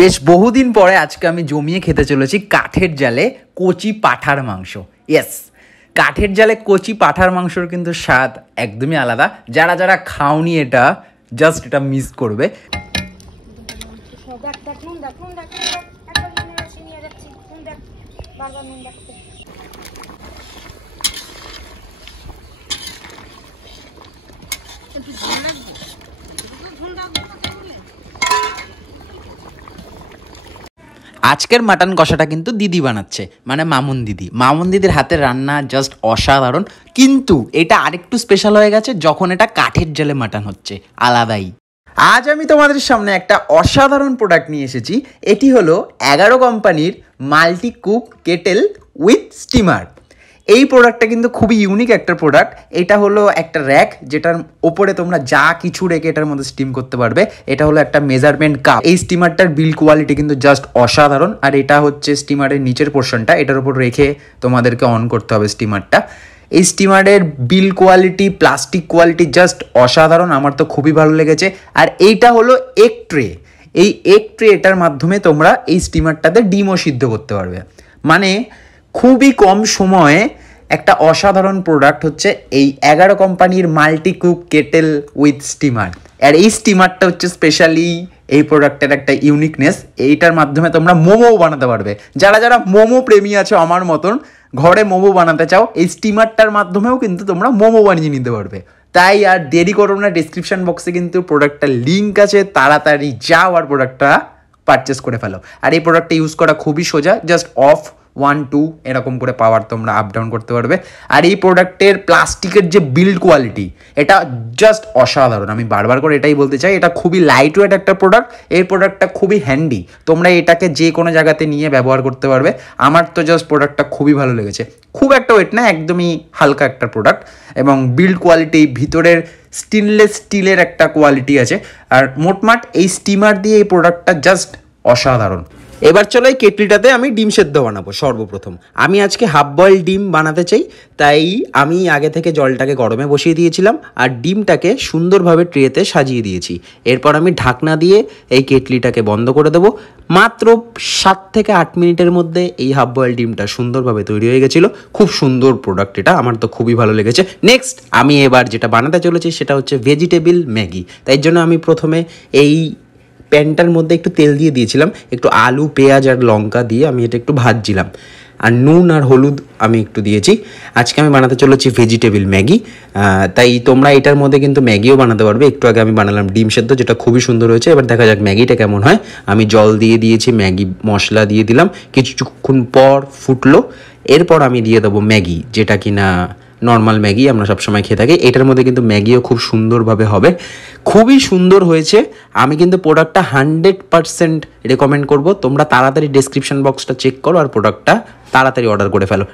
বেশ বহুদিন পরে আজকে আমি জমিয়ে খেতে চলেছি কাঠের জালে কচি পাঁঠার মাংস। ইয়েস, কাঠের জালে কচি পাঁঠার মাংসর কিন্তু স্বাদ একদমই আলাদা। যারা যারা খাওনি এটা জাস্ট এটা মিস করবে। আজকের মাটন কষাটা কিন্তু দিদি বানাচ্ছে, মানে মামুন দিদি। মামুন দিদির হাতের রান্না জাস্ট অসাধারণ, কিন্তু এটা আরেকটু স্পেশাল হয়ে গেছে যখন এটা কাঠের জালে মাটন হচ্ছে, আলাদাই। আজ আমি তোমাদের সামনে একটা অসাধারণ প্রোডাক্ট নিয়ে এসেছি। এটি হলো 11 কোম্পানির multi cook kettle with steamer. এই প্রোডাক্টটা কিন্তু খুবই ইউনিক একটা প্রোডাক্ট। এটা হলো একটা র্যাক, যেটার ওপরে তোমরা যা কিছু রেখে এটার মধ্যে স্টিম করতে পারবে। এটা হলো একটা মেজারমেন্ট কাপ। এই স্টিমারটার বিল্ড কোয়ালিটি কিন্তু জাস্ট অসাধারণ। আর এটা হচ্ছে স্টিমারের নিচের পোর্শনটা, এটার উপর রেখে তোমাদেরকে অন করতে হবে স্টিমারটা। এই স্টিমারের build quality, plastic quality just অসাধারণ, আমার তো খুবই ভালো লেগেছে। আর এইটা হলো এগ ট্রে। এই এগ ট্রে এটার মাধ্যমে তোমরা এই স্টিমারটাতে ডিমও সিদ্ধ করতে পারবে। মানে খুবই কম সময়ে একটা অসাধারণ প্রোডাক্ট হচ্ছে এই 11 কোম্পানির multi cook kettle with steamer. আর এই স্টিমারটা হচ্ছে স্পেশালি এই প্রোডাক্টের একটা ইউনিকনেস। এইটার মাধ্যমে তোমরা মোমোও বানাতে পারবে। যারা যারা মোমো প্রেমী আছো আমার মতন, ঘরে মোমো বানাতে চাও, এই স্টিমারটার মাধ্যমেও কিন্তু তোমরা মোমো বানিয়ে নিতে পারবে। তাই আর দেরি করো না, ডিসক্রিপশন বক্সে কিন্তু প্রোডাক্টটার লিঙ্ক আছে, তাড়াতাড়ি যাও আর প্রোডাক্টটা পারচেস করে ফেলো। আর এই প্রোডাক্টটা ইউজ করা খুবই সোজা, জাস্ট অফ 1 2 এরকম করে পাওয়ার তোমরা আপ ডাউন করতে পারবে। আর এই প্রোডাক্টের প্লাস্টিকের যে বিল্ড কোয়ালিটি, এটা জাস্ট অসাধারণ। আমি বারবার করে এটাই বলতে চাই, এটা খুবই লাইট ওয়েট একটা প্রোডাক্ট। এই প্রোডাক্টটা খুবই হ্যান্ডি, তোমরা এটাকে যে কোনো জায়গাতে নিয়ে ব্যবহার করতে পারবে। আমার তো জাস্ট প্রোডাক্টটা খুবই ভালো লেগেছে। খুব একটা ওয়েট না, একদমই হালকা একটা প্রোডাক্ট, এবং বিল্ড কোয়ালিটি ভিতরের স্টেনলেস স্টিলের একটা কোয়ালিটি আছে। আর মোটমাট এই স্টিমার দিয়ে এই প্রোডাক্টটা জাস্ট অসাধারণ। এবার চলো এই কেটলিটাতে আমি ডিম সেদ্ধ বানাবো। সর্বপ্রথম আমি আজকে হাফ বয়েল ডিম বানাতে চাই, তাই আমি আগে থেকে জলটাকে গরমে বসিয়ে দিয়েছিলাম আর ডিমটাকে সুন্দরভাবে ট্রেতে সাজিয়ে দিয়েছি। এরপর আমি ঢাকনা দিয়ে এই কেটলিটাকে বন্ধ করে দেবো। মাত্র 7 থেকে 8 মিনিটের মধ্যে এই হাফ বয়েল ডিমটা সুন্দরভাবে তৈরি হয়ে গেছিলো। খুব সুন্দর প্রোডাক্ট, এটা আমার তো খুবই ভালো লেগেছে। নেক্সট আমি এবার যেটা বানাতে চলেছি সেটা হচ্ছে ভেজিটেবল ম্যাগি। তাই জন্য আমি প্রথমে এই প্যানটার মধ্যে একটু তেল দিয়ে দিয়েছিলাম, একটু আলু, পেঁয়াজ আর লঙ্কা দিয়ে আমি এটা একটু ভাজছিলাম। আর নুন আর হলুদ আমি একটু দিয়েছি। আজকে আমি বানাতে চলেছি ভেজিটেবল ম্যাগি। তাই তোমরা এটার মধ্যে কিন্তু ম্যাগিও বানাতে পারবে। একটু আগে আমি বানালাম ডিম সেদ্ধ, যেটা খুবই সুন্দর হয়েছে। এবার দেখা যাক ম্যাগিটা কেমন হয়। আমি জল দিয়ে দিয়েছি, ম্যাগি মশলা দিয়ে দিলাম, কিছুক্ষণ পর ফুটলো। এরপর আমি দিয়ে দেবো ম্যাগি, যেটা কিনা নর্মাল ম্যাগি আমরা সবসময় খেয়ে থাকি। এটার মধ্যে কিন্তু ম্যাগিও খুব সুন্দরভাবে হবে, খুবই সুন্দর হয়েছে। আমি কিন্তু প্রোডাক্টটা 100% রেকমেন্ড করবো। তোমরা তাড়াতাড়ি ডেসক্রিপশন বক্সটা চেক করো আর প্রোডাক্টটা তাড়াতাড়ি অর্ডার করে ফেলো।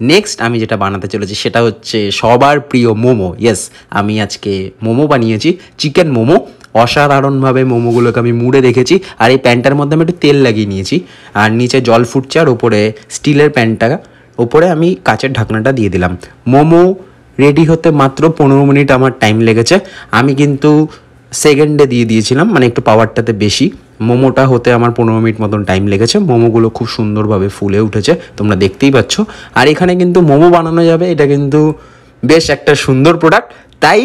নেক্সট আমি যেটা বানাতে চলেছি সেটা হচ্ছে সবার প্রিয় মোমো। ইয়েস, আমি আজকে মোমো বানিয়েছি, চিকেন মোমো। অসাধারণভাবে মোমোগুলোকে আমি মুড়ে রেখেছি। আর এই প্যানটার মধ্যে আমি একটু তেল লাগিয়ে নিয়েছি, আর নিচে জল ফুটছে, আর ওপরে স্টিলের প্যানটা, ওপরে আমি কাচের ঢাকনাটা দিয়ে দিলাম। মোমো রেডি হতে মাত্র 15 মিনিট আমার টাইম লেগেছে। আমি কিন্তু সেকেন্ডে দিয়ে দিয়েছিলাম, মানে একটু পাওয়ারটাতে বেশি। মোমোটা হতে আমার 15 মিনিট মতন টাইম লেগেছে। মোমোগুলো খুব সুন্দরভাবে ফুলে উঠেছে, তোমরা দেখতেই পাচ্ছ। আর এখানে কিন্তু মোমো বানানো যাবে, এটা কিন্তু বেশ একটা সুন্দর প্রোডাক্ট। তাই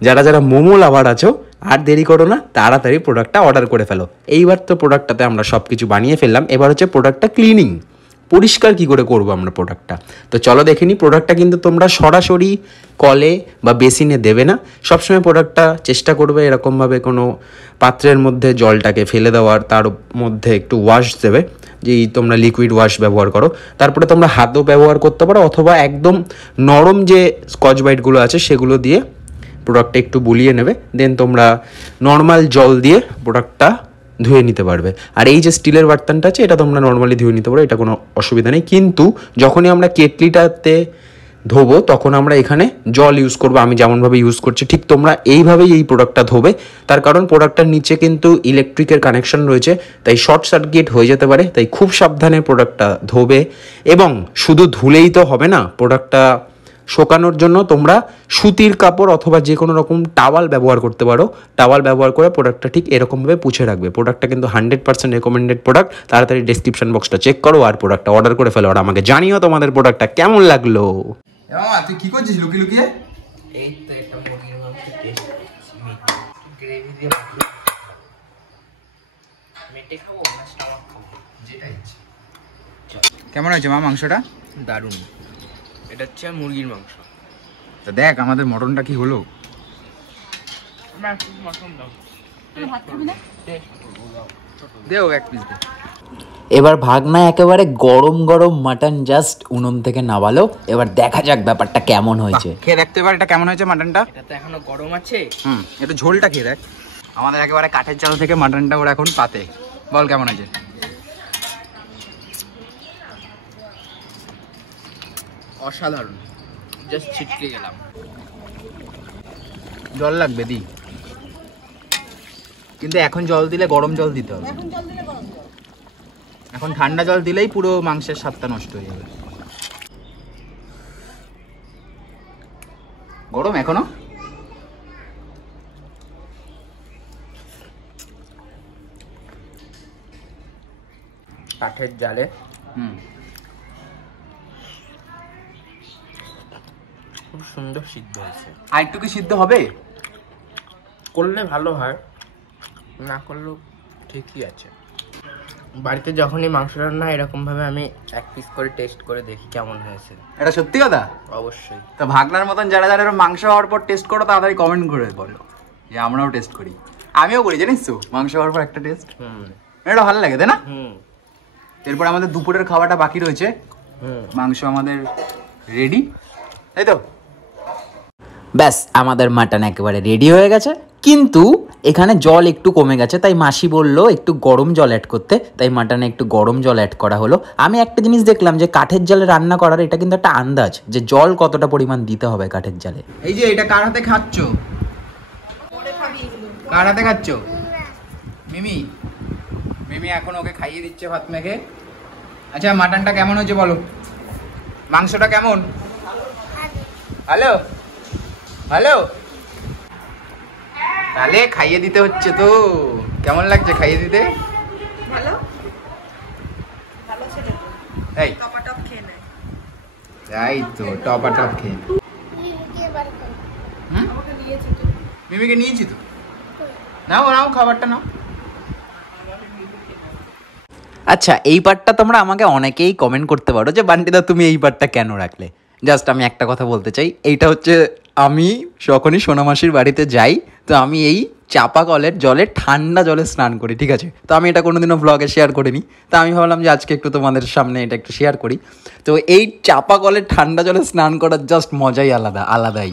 যারা যারা মোমো লাভার আছো, আর দেরি করো না, তাড়াতাড়ি প্রোডাক্টটা অর্ডার করে ফেলো। এইবার তো প্রোডাক্টটাতে আমরা সব কিছু বানিয়ে ফেললাম, এবার হচ্ছে প্রোডাক্টটা ক্লিনিং, পরিষ্কার কী করে করবো আমরা প্রোডাক্টটা। তো চলো দেখে নিই। প্রোডাক্টটা কিন্তু তোমরা সরাসরি কলে বা বেসিনে দেবে না, সবসময় প্রোডাক্টটা চেষ্টা করবে এরকমভাবে কোনো পাত্রের মধ্যে জলটাকে ফেলে দেওয়ার, তার মধ্যে একটু ওয়াশ দেবে, যেই তোমরা লিকুইড ওয়াশ ব্যবহার করো। তারপরে তোমরা হাতও ব্যবহার করতে পারো, অথবা একদম নরম যে স্কচ ব্রাইটগুলো আছে সেগুলো দিয়ে প্রোডাক্টটা একটু বুলিয়ে নেবে। দেন তোমরা নর্মাল জল দিয়ে প্রোডাক্টটা ধুয়ে নিতে পারবে। আর এই যে স্টিলের বার্তানটা আছে, এটা তোমরা নর্মালি ধুয়ে নিতে পারো, এটা কোনো অসুবিধা নেই। কিন্তু যখনই আমরা কেটলিটাতে ধোবো তখন আমরা এখানে জল ইউজ করবো। আমি যেমনভাবে ইউজ করছি ঠিক তোমরা এইভাবেই এই প্রোডাক্টটা ধোবে। তার কারণ প্রোডাক্টটার নিচে কিন্তু ইলেকট্রিকের কানেকশন রয়েছে, তাই শর্ট সার্কিট হয়ে যেতে পারে। তাই খুব সাবধানে প্রোডাক্টটা ধোবে। এবং শুধু ধুলেই তো হবে না, প্রোডাক্টটা শোকানোর জন্য তোমরা সুতির কাপড় অথবা যে কোনো রকম টাওয়াল ব্যবহার করতে পারো। টাওয়াল ব্যবহার করে প্রোডাক্টটা ঠিক এরকমভাবে পুছে রাখবে। প্রোডাক্টটা কিন্তু 100% রেকমেন্ডেড প্রোডাক্ট। তাড়াতাড়ি ডেসক্রিপশন বক্সটা চেক করো আর প্রোডাক্টটা অর্ডার করে ফেলো, আর আমাকে জানিও তোমাদের প্রোডাক্টটা কেমন লাগলো। তুই কি করছিস লুকিয়ে লুকিয়ে? এই তো একটা মুরগির মাংস টেস্ট গ্রেভি দিয়ে মেটে খাবো না স্টমাক খাবো, যেটা ইচ্ছে। কেমন হয়েছে মা মাংসটা? দারুণ। এটা হচ্ছে মুরগির মাংস। তো দেখ আমাদের মটনটা কি হলো। দেও এক পিস দে। এবার ভাগনা একেবারে গরম গরম মাটন জাস্ট উনুন থেকে নামালো। এবার দেখা যাক ব্যাপারটা কেমন হয়েছে। খেয়ে দেখতে এবার এটা কেমন হয়েছে মাটনটা। এটা তো এখনো গরম আছে। একটু ঝোলটা খেয়ে দেখ। আমাদের একেবারে কাঠের চাল থেকে মাটনটা ওরা এখন পাতে। বল কেমন হয়েছে। অসাধারণ, জাস্ট ছিটকে গেলাম। জল লাগবে দি, কিন্তু এখন জল দিলে গরম জল দিতে হবে। এখন ঠান্ডা জল দিলেই পুরো মাংসের স্বাদটা নষ্ট হয়ে যাবে। গরম এখনো। কাঠের জালে খুব সুন্দর সিদ্ধ হয়েছে। আর একটু কি সিদ্ধ হবে? করলে ভালো হয়, না করলেও ঠিকই আছে। বাড়িতে যখনই মাংস রান্না এরকম ভাবে আমি এক পিস করে টেস্ট করে দেখি কেমন হয়েছে। এটা সত্যি কথা? অবশ্যই। তা ভাগনার মতন যারা যারা মাংস হওয়ার পর টেস্ট করো তাড়াতাড়ি কমেন্ট করে বলো যে আমরাও টেস্ট করি। আমিও করি জানিস তো, মাংস হওয়ার পর একটা টেস্ট। এটা ভালো লাগে তাই না? এরপর আমাদের দুপুরের খাওয়াটা বাকি রয়েছে। মাংস আমাদের রেডি, তাই তো? ব্যাস আমাদের মাটন একেবারে রেডি হয়ে গেছে, কিন্তু এখানে জল একটু কমে গেছে। তাই মাসি বললো একটু গরম জল অ্যাড করতে, তাই মাটনে একটু গরম জল অ্যাড করা হলো। আমি একটা জিনিস দেখলাম যে কাঠের জালে রান্না করার এটা কিন্তু একটা আন্দাজ যে জল কতটা পরিমাণ দিতে হবে কাঠের জালে। এই যে এটা কার হাতে খাচ্ছ? কার হাতে খাচ্ছ? মিমি। মিমি এখন ওকে খাইয়ে দিচ্ছে ভাত মেখে। আচ্ছা মাটনটা কেমন হয়েছে বলো, মাংসটা কেমন? হ্যালো হ্যালো, তাহলে খাইয়ে দিতে হচ্ছে তো। কেমন লাগছে খাইয়ে দিতে? ভালো ভালো ছিল। এই টপাটপ খেয়ে নেয়। তাই তো টপাটপ খেয়ে। আমাকে নিয়েছি তো। মিমিকে নিয়েছি তো। নাও নাও খাবারটা নাও। আচ্ছা এই পার্টটা তোমরা আমাকে অনেকেই কমেন্ট করতে পারো যে বান্টিদা তুমি এই পার্টটা কেন রাখলে। জাস্ট আমি একটা কথা বলতে চাই, এইটা হচ্ছে আমি যখনই সোনামাসির বাড়িতে যাই তো আমি এই চাপা কলের জলে ঠান্ডা জলে স্নান করি, ঠিক আছে? তো আমি এটা কোনোদিনও ব্লগে শেয়ার করিনি, তো আমি ভাবলাম যে আজকে একটু তোমাদের সামনে এটা একটু শেয়ার করি। তো এই চাপা কলের ঠান্ডা জলে স্নান করার জাস্ট মজাই আলাদাই।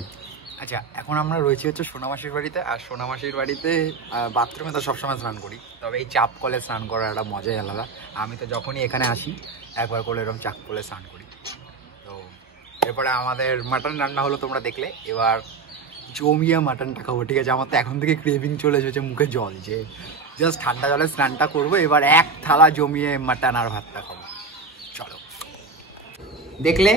আচ্ছা এখন আমরা রয়েছি হচ্ছে সোনামাসির বাড়িতে, আর সোনামাসির বাড়িতে বাথরুমে তো সবসময় স্নান করি, তবে এই চাপ কলে স্নান করার একটা মজাই আলাদা। আমি তো যখনই এখানে আসি একবার করে এরকম চাপ কলে স্নান করি। তো এরপরে আমাদের মাটন রান্না হলো তোমরা দেখলে, এবার জমিয়ে মাটনটা খাবো, ঠিক আছে? আমার তো এখন থেকে ক্রেভিং চলে এসেছে মুখে জল, যে জাস্ট ঠান্ডা জলে স্নানটা করবো, এবার এক থালা জমিয়ে মাটন আর ভাতটা খাবো। চলো। দেখলে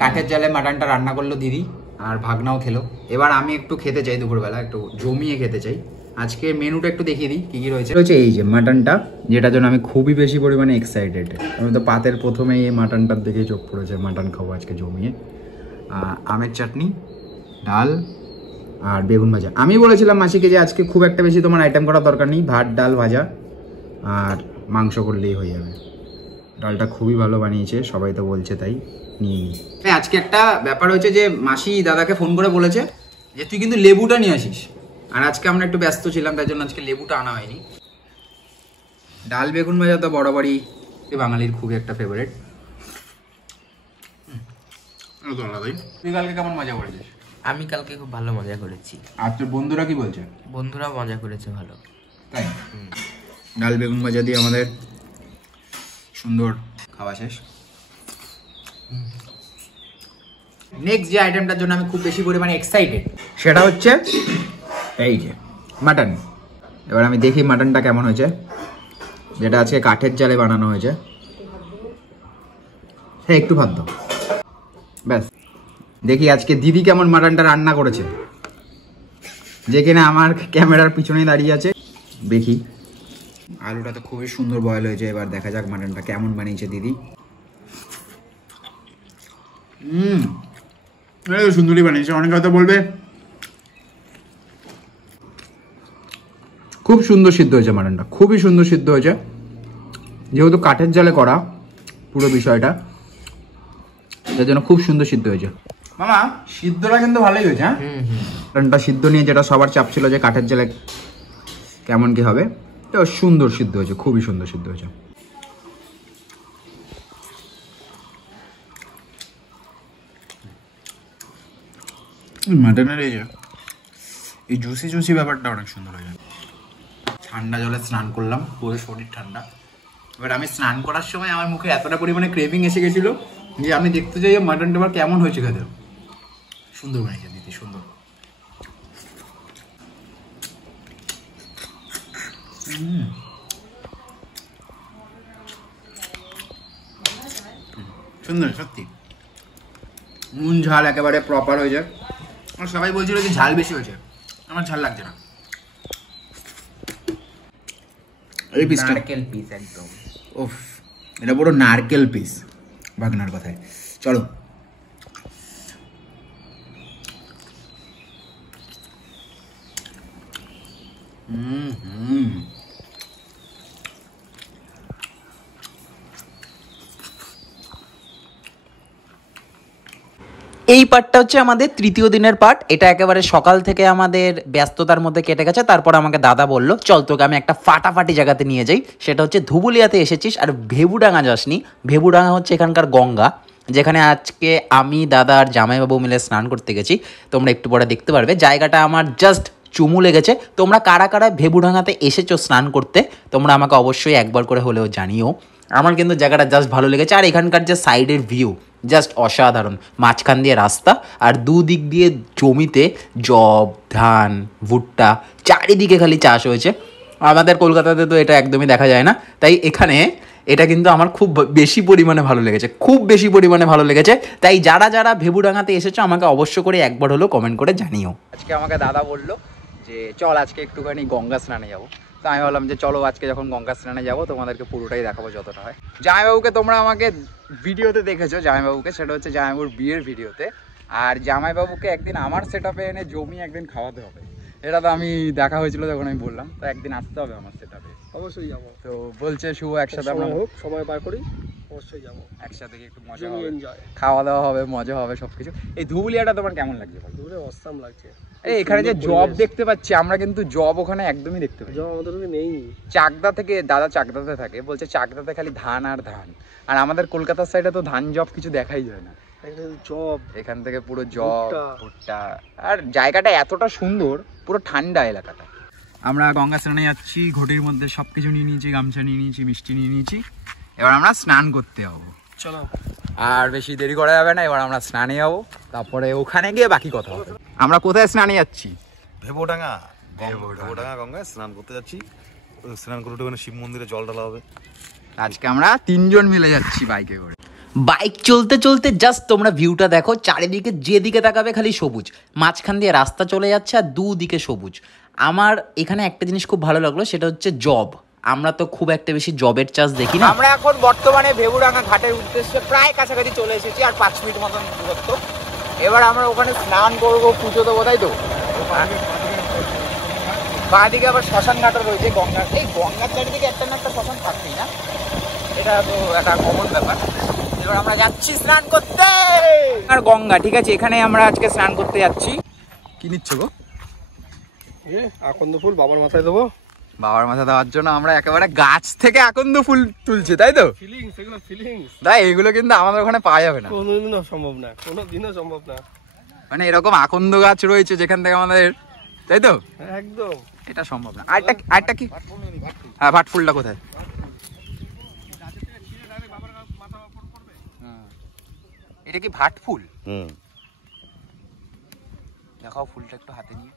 কাঠের জালে মাটনটা রান্না করলো দিদি, আর ভাগনাও খেলো। এবার আমি একটু খেতে চাই, দুপুরবেলা একটু জমিয়ে খেতে চাই। আজকে মেনুটা একটু দেখিয়ে দিই কী কী রয়েছে। এই যে মাটনটা, যেটার জন্য আমি খুবই বেশি পরিমাণে এক্সাইটেড। আমি তো পাতের প্রথমেই এই মাটনটার দিকেই চোখ পড়েছে। মাটন খাবো আজকে জমিয়ে। আমের চাটনি, ডাল আর বেগুন ভাজা। আমি বলেছিলাম মাসিকে যে আজকে খুব একটা বেশি তোমার আইটেম করার দরকার নেই, ভাত ডাল ভাজা আর মাংস করলেই হয়ে যাবে। ডালটা খুবই ভালো বানিয়েছে, সবাই তো বলছে, তাই নিয়ে নিই। আজকে একটা ব্যাপার হয়েছে যে মাসি দাদাকে ফোন করে বলেছে যে তুই কিন্তু লেবুটা নিয়ে আসিস, আর আজকে আমরা একটু ব্যস্ত ছিলাম তাই জন্য আজকে লেবুটা আনা হয়নি। ডাল বেগুন ভাজা তো বরাবরই বাঙালির খুবই একটা ফেভারিট। তুই কালকে কেমন মজা করেছিস? আমি কালকে খুব ভালো মজা করেছি। আর তোর বন্ধুরা কি বলছে? বন্ধুরা মজা করেছে ভালো। তাই ডাল বেগুন ভাজা দিয়ে আমাদের সুন্দর খাওয়া শেষ। নেক্সট যে আইটেমটার জন্য আমি খুব বেশি পরিমাণে এক্সাইটেড সেটা হচ্ছে এই যে মাটন। এবার আমি দেখি মাটনটা কেমন হয়েছে, যেটা আজকে কাঠের জালে বানানো হয়েছে। হ্যাঁ একটু ভাত দাও, ব্যাস দেখি আজকে দিদি কেমন মাটনটা রান্না করেছে, যে কিনা আমার ক্যামেরার পিছনেই দাঁড়িয়ে আছে। দেখি, আলুটা তো খুবই সুন্দর বয়েল হয়েছে। এবার দেখা যাক মাটনটা কেমন বানিয়েছে দিদি। সুন্দরই বানিয়েছে। অনেকে হয়তো বলবে খুব সুন্দর সিদ্ধ হয়েছে মাটনটা, খুবই সুন্দর সিদ্ধ হয়েছে। যেহেতু কাঠের জালে করা পুরো বিষয়টা, যার জন্য খুব সুন্দর সিদ্ধ হয়েছে। মামা সিদ্ধটা কিন্তু ভালোই হয়েছে। হ্যাঁ, মাটনটা সিদ্ধ নিয়ে যেটা সবার চাপ ছিল যে কাঠের জালে কেমন কি হবে, তো সুন্দর সিদ্ধ হয়েছে, খুবই সুন্দর সিদ্ধ হয়েছে। মাটনের এই জুসি জুসি ব্যাপারটা অনেক সুন্দর হয়েছে। ঠান্ডা জলে স্নান করলাম, পুরো শরীর ঠান্ডা। এবার আমি স্নান করার সময় আমার মুখে এতটা পরিমাণে ক্রেভিং এসে গেছিল যে আমি দেখতে চাই মাটনটা আবার কেমন হয়েছে খেতে। সুন্দর বানিয়েছে দিদি, সুন্দর। সুন্দর সত্যি, নুন ঝাল একেবারে প্রপার হয়েছে। আর সবাই বলছিল যে ঝাল বেশি হয়েছে, আমার ঝাল লাগছে না। এই পিসটা নারকেল পিস একদম, ওফ, এটা পুরো নারকেল পিস বাগনার কথায়। চলো, এই পার্টটা হচ্ছে আমাদের তৃতীয় দিনের পার্ট। এটা একেবারে সকাল থেকে আমাদের ব্যস্ততার মধ্যে কেটে গেছে। তারপর আমাকে দাদা বলল, চল তোকে আমি একটা ফাটাফাটি জায়গাতে নিয়ে যাই। সেটা হচ্ছে ধুবুলিয়াতে এসেছিস, আর ভেবুডাঙ্গা যাসনি। ভেবুডাঙ্গা হচ্ছে এখানকার গঙ্গা, যেখানে আজকে আমি, দাদা আর জামাইবাবু মিলে স্নান করতে গেছি। তোমরা একটু পরে দেখতে পারবে। জায়গাটা আমার জাস্ট চুমু লেগেছে। তোমরা কারা কারা ভেবুডাঙ্গাতে এসেছো স্নান করতে, তোমরা আমাকে অবশ্যই একবার করে হলেও জানিও। আমার কিন্তু জায়গাটা জাস্ট ভালো লেগেছে। আর এখানকার যে সাইডের ভিউ জাস্ট অসাধারণ। মাঝখান দিয়ে রাস্তা, আর দুদিক দিয়ে জমিতে জব, ধান, ভুট্টা, চারিদিকে খালি চাষ হয়েছে। আমাদের কলকাতাতে তো এটা একদমই দেখা যায় না। তাই এখানে এটা কিন্তু আমার খুব বেশি পরিমাণে ভালো লেগেছে, খুব বেশি পরিমাণে ভালো লেগেছে। তাই যারা যারা ভেবুডাঙ্গাতে এসেছো আমাকে অবশ্য করে একবার হলেও কমেন্ট করে জানিও। আজকে আমাকে দাদা বললো যে চল আজকে একটুখানি গঙ্গা স্নানে যাবো। তো আমি বললাম যে চলো আজকে যখন গঙ্গা স্নানে যাবো তোমাদেরকে পুরোটাই দেখাবো যতটা হয়। জামাইবাবুকে তোমরা আমাকে ভিডিওতে দেখেছো, জামাইবাবুকে, সেটা হচ্ছে জামাইবাবুর বিয়ের ভিডিওতে। আর জামাইবাবুকে একদিন আমার সেট আপে এনে জমিয়ে একদিন খাওয়াতে হবে। এটা তো আমি দেখা হয়েছিল যখন আমি বললাম, তো একদিন আসতে হবে আমার সেট আপে। অবশ্যই যাবো। তো বলছে শুভ একসাথে আমরা হোক, সময় বার করি, অবশ্যই যাবো। একসাথে গিয়ে একটু মজা হবে, এনজয়, খাওয়া দাওয়া হবে, মজা হবে সবকিছু। এই ধুবুলিয়াটা তোমার কেমন লাগছে? দূরে অসাম লাগছে। এই এখানে যে জব দেখতে পাচ্ছি আমরা, কিন্তু জব ওখানে একদমই দেখতে পাচ্ছি। জব আমাদের নেই। চাকদা থেকে, দাদা চাকদাতে থাকে, বলছে চাকদাতে খালি ধান আর ধান। আর আমাদের কলকাতার সাইডে তো ধান জব কিছু দেখাই যায় না। জব এখান থেকে পুরো জব, ভুট্টা। আর জায়গাটা এতটা সুন্দর, পুরো ঠান্ডা এলাকাটা। আমরা গঙ্গা স্নানে যাচ্ছি, ঘটির মধ্যে সবকিছু নিয়ে নিয়েছি, গামছা নিয়ে নিয়েছি, মিষ্টি নিয়ে নিয়েছি। এবার আমরা স্নান করতে যাবো। চলো, আর বেশি দেরি করা যাবে না, এবার আমরা স্নানে যাবো। তারপরে ওখানে গিয়ে বাকি কথা হবে। আমরা কোথায় স্নানে যাচ্ছি? ভেবুডাঙ্গা গঙ্গায় স্নান করতে যাচ্ছি। স্নান করে ওখানে শিব মন্দিরে জল ঢালা হবে। আজকে আমরা 3 জন মিলে যাচ্ছি বাইকে করে। বাইক চলতে চলতে জাস্ট তোমরা ভিউটা দেখো, চারিদিকে যেদিকে তাকাবে খালি সবুজ। মাঝখান দিয়ে রাস্তা চলে যাচ্ছে আর দুদিকে সবুজ। আমার এখানে একটা জিনিস খুব ভালো লাগলো, সেটা হচ্ছে জব। আমরা তো খুব একটা বেশি জবের চাষ দেখি না। আমরা এখন বর্তমানে ভেবুডাঙ্গা ঘাটের উদ্দেশ্যে প্রায় কাছাকাছি চলে এসেছি, আর 5 মিনিট মতন দূরত্ব। এবার আমরা ওখানে স্নান করবো, পুজো দেবো, তাই তো? বাঁদিকে আবার শ্মশান ঘাটও রয়েছে গঙ্গার। এই গঙ্গার চারিদিকে একটা না একটা শ্মশান থাকবেই না, এটা তো একটা কমন ব্যাপার। এবার আমরা যাচ্ছি স্নান করতে। আর গঙ্গা, ঠিক আছে, এখানে আমরা আজকে স্নান করতে যাচ্ছি। কি নিচ্ছ গো? আকন্দ ফুল বাবার মাথায় দেবো। বাবার মাথা দেওয়ার জন্য আমরা একেবারে গাছ থেকে আকন্দ ফুল তুলছি, তাই তো? ফিলিংস, এগুলো ফিলিংস। তাই এগুলো কিন্তু আমাদের ওখানে পাওয়া যাবে না, কোনোদিনও সম্ভব না, কোনোদিনও সম্ভব না। মানে এরকম আকন্দ গাছ রয়েছে যেখান থেকে আমাদের, তাই তো? একদম, এটা সম্ভব না। আরেকটা কি? হ্যাঁ, ভাট ফুলটা কোথায়? এটা কি ভাট ফুল? দেখাও ফুলটা একটু হাতে নিয়ে।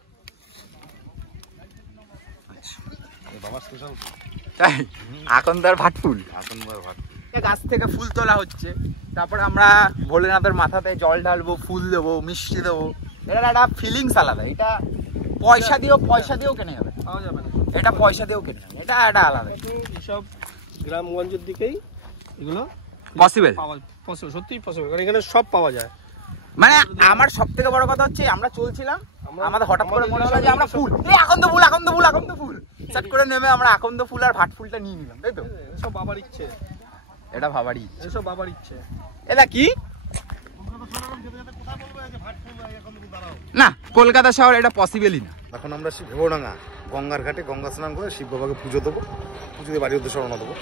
তাই এখন তো আর ভাট ফুল, গাছ থেকে ফুল তোলা হচ্ছে, তারপরে আমরা ভোলেনাথের মাথাতে জল ঢালবো, ফুল দেবো, মিষ্টি দেবো। এটা একটা ফিলিংস আলাদা। এটা পয়সা দিয়েও কেনা যাবে, পাওয়া যাবে না। এটা পয়সা দিয়েও কেনা যাবে, এটা একটা আলাদা। এইসব গ্রামগঞ্জের দিকেই এগুলো পসিবল, পাওয়া পসিবল, সত্যিই পসিবল, কারণ এখানে সব পাওয়া যায়। মানে আমার সব থেকে বড় কথা হচ্ছে আমরা চলছিলাম, আমাদের হঠাৎ করে মনে হলো যে আমরা ফুল, আকন্দ ফুল সেট করে নেমে আমরা আকন্দ ফুল আর ভাট ফুলটা নিয়ে নিলাম, তাই তো? সব বাবার ইচ্ছে, এটা ভাবারই এসব বাবার ইচ্ছে। এটা কি না, কলকাতা শহর এটা পসিবলই না। এখন আমরা ভেবডাঙ্গা গঙ্গার ঘাটে গঙ্গা স্নান করে শিব বাবাকে পুজো দেবো, পুজো দিয়ে বাড়ির উদ্দেশ্যে রওনা দেবো।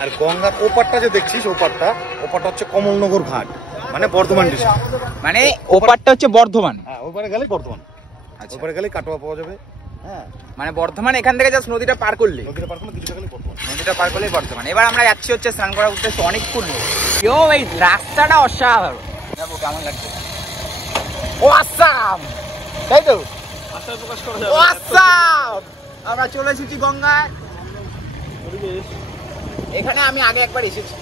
আর গঙ্গার ওপারটা যে দেখছিস, ওপারটা হচ্ছে কমলনগর ঘাট, মানে বর্ধমান ডিস্ট্রিক্ট। মানে ওপারটা হচ্ছে বর্ধমান। হ্যাঁ, ওপারে গেলে বর্ধমান, ওপারে গেলে কাটোয়া পাওয়া যাবে। হ্যাঁ, মানে বর্ধমান এখান থেকে জাস্ট নদীটা পার করলে, নদীটা পার করলে কিছুটা গেলে বর্ধমান। নদীটা পার করলেই বর্ধমান। এবার আমরা যাচ্ছি হচ্ছে স্নান করার উদ্দেশ্যে অনেকক্ষণ। এই রাস্তাটা অসাধারণ, দেখো কেমন লাগছে। অসাম, তাই তো? আশা প্রকাশ করা যাবে। অসাম, আমরা চলে এসেছি গঙ্গায়। এখানে আমি আগে একবার এসেছি।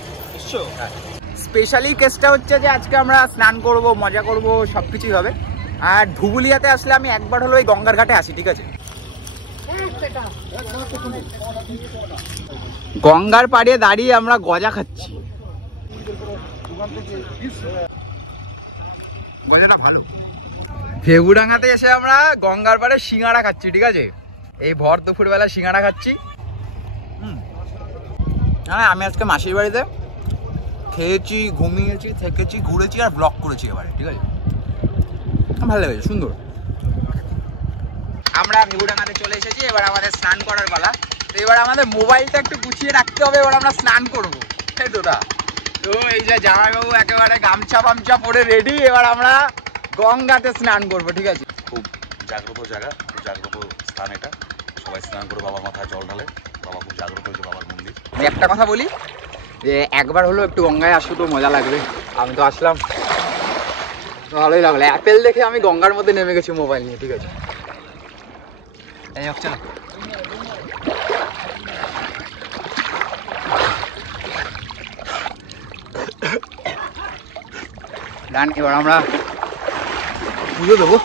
স্পেশালি কেসটা হচ্ছে যে আজকে আমরা স্নান করব, মজা করব, সবকিছুই হবে। আর ধুবুলিয়াতে আসলে আমি একবার হলো এই গঙ্গার ঘাটে আসি, ঠিক আছে? গঙ্গার পাড়ে দাঁড়িয়ে আমরা গজা খাচ্ছি, মজাটা ভালো। ভেগুডাঙ্গাতে এসে আমরা গঙ্গার পাড়ে সিঙ্গাড়া খাচ্ছি, ঠিক আছে? এই ভর দুপুরবেলা সিঙ্গাড়া খাচ্ছি। হ্যাঁ, আমি আজকে মাসির বাড়িতে খেয়েছি, ঘুমিয়েছি, থেকেছি, ঘুরেছি আর ব্লগ করেছি এবারে, ঠিক আছে? ভালো লেগেছে, সুন্দর। আমরা ভেগুডাঙ্গাতে চলে এসেছি, এবার আমাদের স্নান করার পালা। তো এবার আমাদের মোবাইলটা একটু গুছিয়ে রাখতে হবে, এবার আমরা স্নান করবো, তাই তো? তো এই যে জামাইবাবু একেবারে গামছা ফামছা পরে রেডি, এবার আমরা গঙ্গাতে স্নান করবো, ঠিক আছে? খুব জাগ্রত জায়গা, খুব জাগ্রত স্থান এটা। সবাই স্নান করে বাবার মাথায় জল ঢালে, বাবা খুব জাগ্রত হয়েছে, বাবার মন্দির। আমি একটা কথা বলি যে একবার হলো একটু গঙ্গায় আসলে তো মজা লাগবে। আমি তো আসলাম, ভালোই লাগলো। অ্যাপেল দেখে আমি গঙ্গার মধ্যে নেমে গেছি মোবাইল নিয়ে, ঠিক আছে? এই হচ্ছে না, ডান। এবার আমরা পুজো দেবো।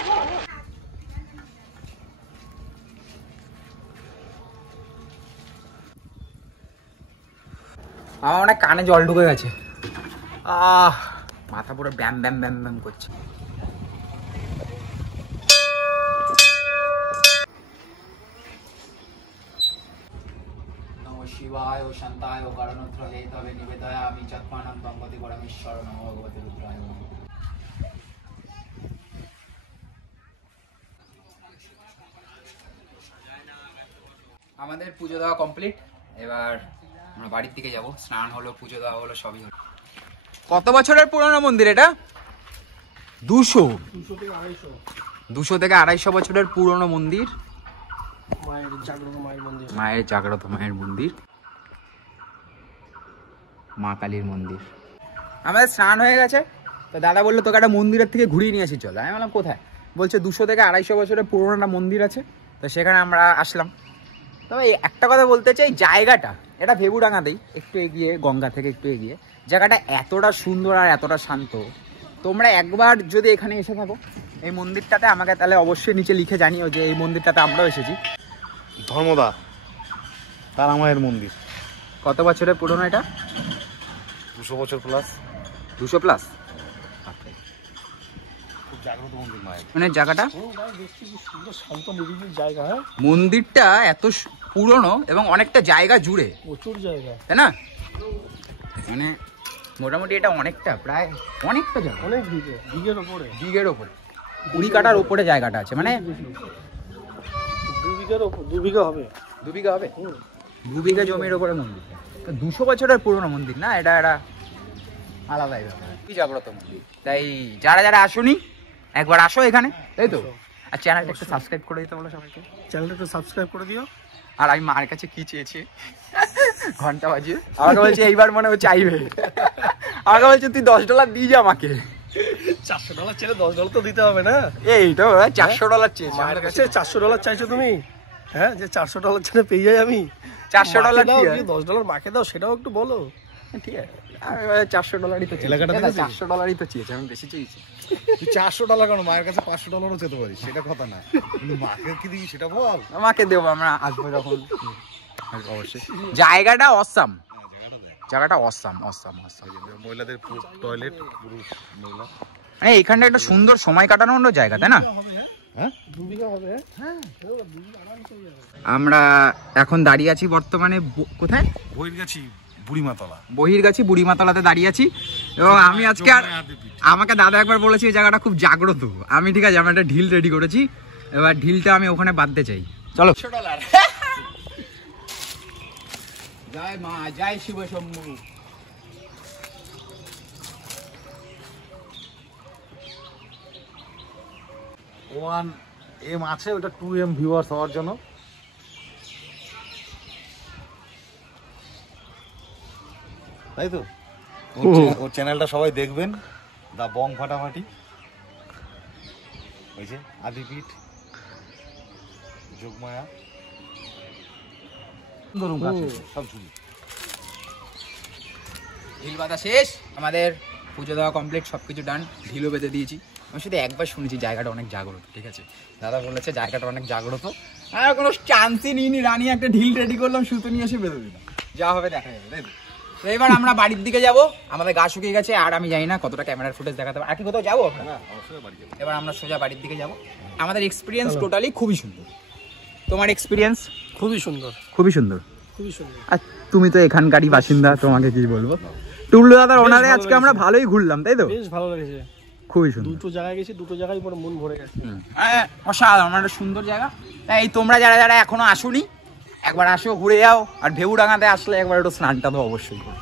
আমার অনেক কানে জল ঢুকে গেছে, মাথা পুরো ব্যাম ব্যাম ব্যাম ব্যাম করছে। নমঃ শিবায় ও শান্তায় ও কারণত্র হেতবে নিবেদয়া আমি চত্মানাম দম্পতি পরমেশ্বর নমঃ ভগবতে রুদ্রায় নমঃ। আমাদের পুজো দেওয়া কমপ্লিট, এবার আমরা বাড়ির দিকে যাব। স্নান হলো, পুজো দেওয়া হলো, সবই হলো। কত বছরের পুরনো মন্দির এটা? 200 থেকে 250 বছরের পুরনো মন্দির, মায়ের জাগ্রত মায়ের মন্দির, মায়ের জাগ্রত মায়ের মন্দির, মা কালীর মন্দির। আমাদের স্নান হয়ে গেছে, তো দাদা বললো তোকে একটা মন্দিরের থেকে ঘুরিয়ে নিয়ে আসি, চল। আমি বললাম কোথায়? বলছে 200 থেকে 250 বছরের পুরনো একটা মন্দির আছে, তো সেখানে আমরা আসলাম। তবে একটা কথা বলতে চাই, জায়গাটা এটা ভেবুডাঙ্গাতেই, একটু এগিয়ে, গঙ্গা থেকে একটু এগিয়ে। জায়গাটা এতটা সুন্দর আর এতটা শান্ত, তোমরা একবার যদি এখানে এসে থাকো এই মন্দিরটাতে, আমাকে তাহলে অবশ্যই নিচে লিখে জানিও যে এই মন্দিরটাতে আমরাও এসেছি। ধর্মদা তারা মায়ের মন্দির। কত বছরের পুরনো এটা? 200 বছর প্লাস। 200 প্লাস। খুব জাগ্রত মন্দির মায়ের। মানে জায়গাটা, শান্ত নিরিবিলি জায়গা। হ্যাঁ, মন্দিরটা এত পুরনো এবং অনেকটা জায়গা জুড়ে, প্রচুর জায়গা, তাই না? মানে মোটামুটি এটা অনেকটা, প্রায় অনেকটা জায়গা, অনেক দিকের ওপরে, দিকের ওপরে 20 কাঠার ওপরে জায়গাটা আছে। মানে 2 বিঘা হবে, 2 বিঘা হবে, 2 বিঘা জমির ওপরে মন্দির। 200 বছরের পুরনো মন্দির না, এটা একটা আলাদাই ব্যাপার, কি জাগ্রত মন্দির। তাই যারা যারা আসুনি একবার আসো এখানে, তাই তো? আর চ্যানেলটা একটু সাবস্ক্রাইব করে দিতে বলো সবাইকে, চ্যানেলটা একটু সাবস্ক্রাইব করে দিও। আর আমি মার কাছে কি চেয়েছি, ঘন্টা বাজিয়ে আমাকে বলছে এইবার মনে হচ্ছে চাইবে, আমাকে বলছে তুই $10 দিয়ে যা আমাকে। $400 চেয়ে $10 তো দিতে হবে না? এই তো $400 চেয়েছি আমার কাছে। $400 চাইছো তুমি? হ্যাঁ, যে $400 ছেড়ে পেয়ে যাই আমি? $400 দাও, $10 মাকে দাও, সেটাও একটু বলো। ঠিক আছে। $400 তো এলাকাটা দেখেছিস? $400 তো চেয়েছে, আমি বেশি চেয়েছি। তুই $400 কেন, মায়ের কাছে $500 যেতে পারিস, সেটা কথা না, কিন্তু মাকে কি দিবি সেটা বল। আমাকে দেবো, আমরা আসবো যখন। অবশ্যই জায়গাটা অসাম, জায়গাটা অসাম অসাম অসাম। মহিলাদের টয়লেট, পুরুষ মহিলা, মানে এখানটা একটা সুন্দর সময় কাটানোর জায়গা, তাই না? হ্যাঁ 2 বিঘা হবে। হ্যাঁ আমরা এখন দাঁড়িয়ে আছি বর্তমানে কোথায়? বহির্গাছি বুড়িমাতলা। বহির্গাছি বুড়িমাতলাতে দাঁড়িয়ে আছি, এবং আমি আজকে আর আমাকে দাদা একবার বলেছি এই জায়গাটা খুব জাগ্রত। আমি ঠিক আছে, আমি একটা ঢিল রেডি করেছি, এবার ঢিলটা আমি ওখানে বাঁধতে চাই। চলো। জয় মা, জয় শিব শম্ভু। M আছে, ওটা 2M ভিউয়ার্স হওয়ার জন্য। তাই তো ওর চ্যানেলটা সবাই দেখবেন, দা বং ফাটাফাটি, ওই যে আদিপীঠ, যোগমায়া, ধরুন কাছে সব ঝুলি। ঢিল বাঁধা শেষ, আমাদের পুজো দেওয়া কমপ্লিট, সবকিছু ডান, ঢিলও বেঁধে দিয়েছি। আমি শুধু একবার শুনেছি জায়গাটা অনেক জাগ্রত, ঠিক আছে, দাদা বলেছে জায়গাটা অনেক জাগ্রত, আর কোনো চান্সই নিইনি। রানি একটা ঢিল রেডি করলাম, সুতো নিয়ে এসে বেঁধে দিলাম, যা হবে দেখা যাবে, তাই তো? তো এবার আমরা বাড়ির দিকে যাব, আমাদের গা শুকিয়ে গেছে, আর আমি জানি না কতটা ক্যামেরার ফুটেজ দেখাতে পারবো। আর কি কোথাও যাবো আপনারা? এবার আমরা সোজা বাড়ির দিকে যাব। আমাদের এক্সপিরিয়েন্স টোটালি খুবই সুন্দর। তোমার এক্সপিরিয়েন্স? খুবই সুন্দর, খুবই সুন্দর। খুবই সুন্দর। আর তুমি তো এখানকারই বাসিন্দা, তোমাকে কি বলবো। টুল্লু দাদার ওনারে আজকে আমরা ভালোই ঘুরলাম, তাই তো? বেশ ভালো লেগেছে, খুবই সুন্দর। দুটো জায়গায় গেছি, দুটো জায়গায় পরে মন ভরে গেছে। অসাধারণ, একটা সুন্দর জায়গা। তাই তোমরা যারা যারা এখনো আসোনি, একবার আসো, ঘুরে যাও। আর ঢেউডাঙ্গাতে আসলে একবার একটু স্নানটা তো অবশ্যই করো।